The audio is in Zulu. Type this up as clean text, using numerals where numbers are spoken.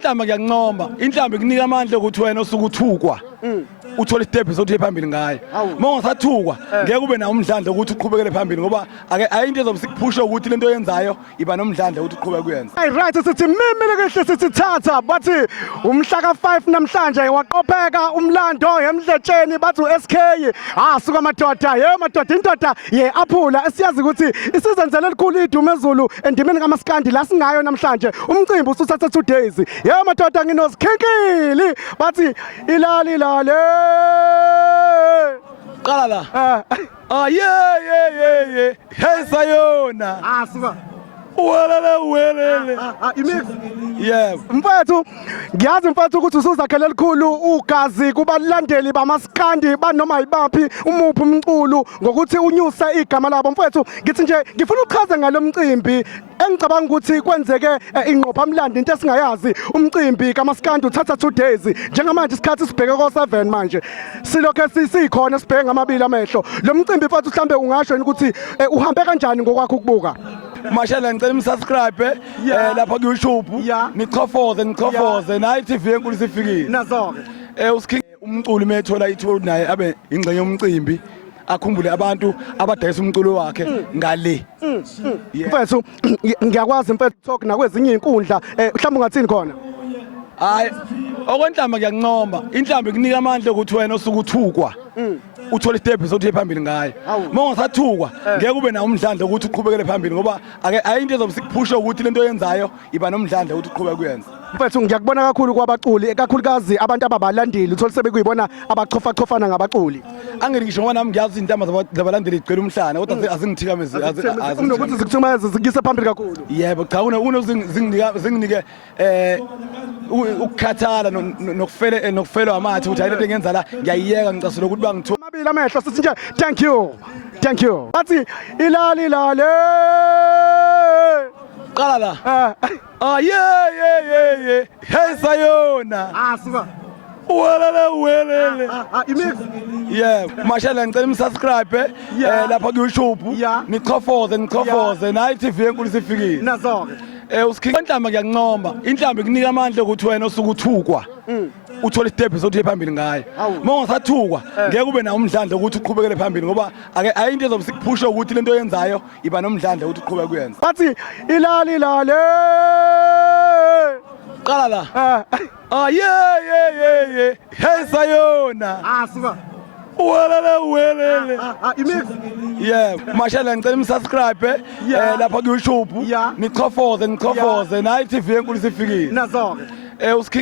Okwentamba kuyanqomba inhlambi kunika amandla ukuthi wena osuke uthukwa uthola istep sothi phambili ngaye mongasathukwa ngeke ube nawo umdlandla ukuthi uqhubekele phambili ngoba ayinto ezobusikuphusha ukuthi lento oyenzayo iba nomdlandla ukuthi uqhubeke kuyenza. Right, sithi mimile kahle sisithatha bathi umhla ka5 namhlanje waqopheka umlando emdletsheni bathi uSK suka madoda madoda indoda aphula esiyazi ukuthi isizenzele elikhulu idumezulu endimeni kaMaskandi la singayo namhlanje umcimbi usuthatha 2 days madoda nginozikhinkili bathi ilali lale qala la hey sayona suka welele imix yebo mfethu ngiyazi mfethu ukuthi usuzakhele elikhulu ugazi kubalandeli bamaskandi banoma yibaphi umuphi umculo ngokuthi unyuse igama labo mfethu ngithi nje ngifuna ukuchaza ngalomcimbi engicabanga ukuthi kwenzeke inqophamlando into esingayazi umcimbi kaMaskandi uthatha 2 days njengamanje isikhathi sibheke ko7 manje silokho sikhona sibheke ngamabili amehlo lo mcimbi mfethu mhlambe ungasho ukuthi uhambe kanjani ngokwakho ukubuka Mashallah ngicela umsubscribe lapha ku YouTube nichofoze nayi TV enkulu sifikile nazo ke usikhinga umculo methola ithuba naye abe ingcenye yomcimbi akhumbule abantu abadayisa umculo wakhe ngale mfethu ngiyakwazi mfethu talk nakwezinye inkundla mhlawumbe ungathini khona hayi okwenhlamba kuyanqomba inhlambi kunika amandla ukuthi wena osuke uthukwa uthola istep sothi phambili ngaye mongasathukwa ngeke ube nawo umdlandla ukuthi uqhubekele phambili ngoba ayinto ezobusikuphusha ukuthi lento oyenzayo iba nomdlandla ukuthi uqhubeke kuyenza. Mfethu ngiyakubona kakhulu kwabaculi kakhulukazi abantu ababalandeli uthola sebekuyibona abachofana ngabaculi angeke ngisho ngoba nami ngiyazi intamba zabalandeli igcwele umhlana kodwa azingithikamezi nokuthi zikuthumeze zikise phambili kakhulu. Yebo cha zinginike ukukhathala nokufelwa amathi ukuthi ayilento engenza la ngiyayiyeka ngicasula ukuthi bangithola amabili amehlo sithi nje thank you bathi ilali lale qala la hey sayona suka welele imix yebo mashallah ngicela umsubscribe lapha ku YouTube nichofoze nayi TV enkulu sifikile nazo ke usikhinga inhlamba kuyanqomba inhlambi kunika amandla ukuthi wena osuke uthukwa uthola istep sothi phambili ngaye mongasathukwa ngeke ube nawo umdlandla ukuthi uqhubekele phambili ngoba ayinto ezobusikuphusha ukuthi lento oyenzayo iba nomdlandla ukuthi uqhubeke kuyenza. bathi ilali lale qala la hey sayona suka welele imix yebo mashallah ngicela umsubscribe lapha ku YouTube nichofoze nayi TV enkulu sifikile nazo ke usikhinga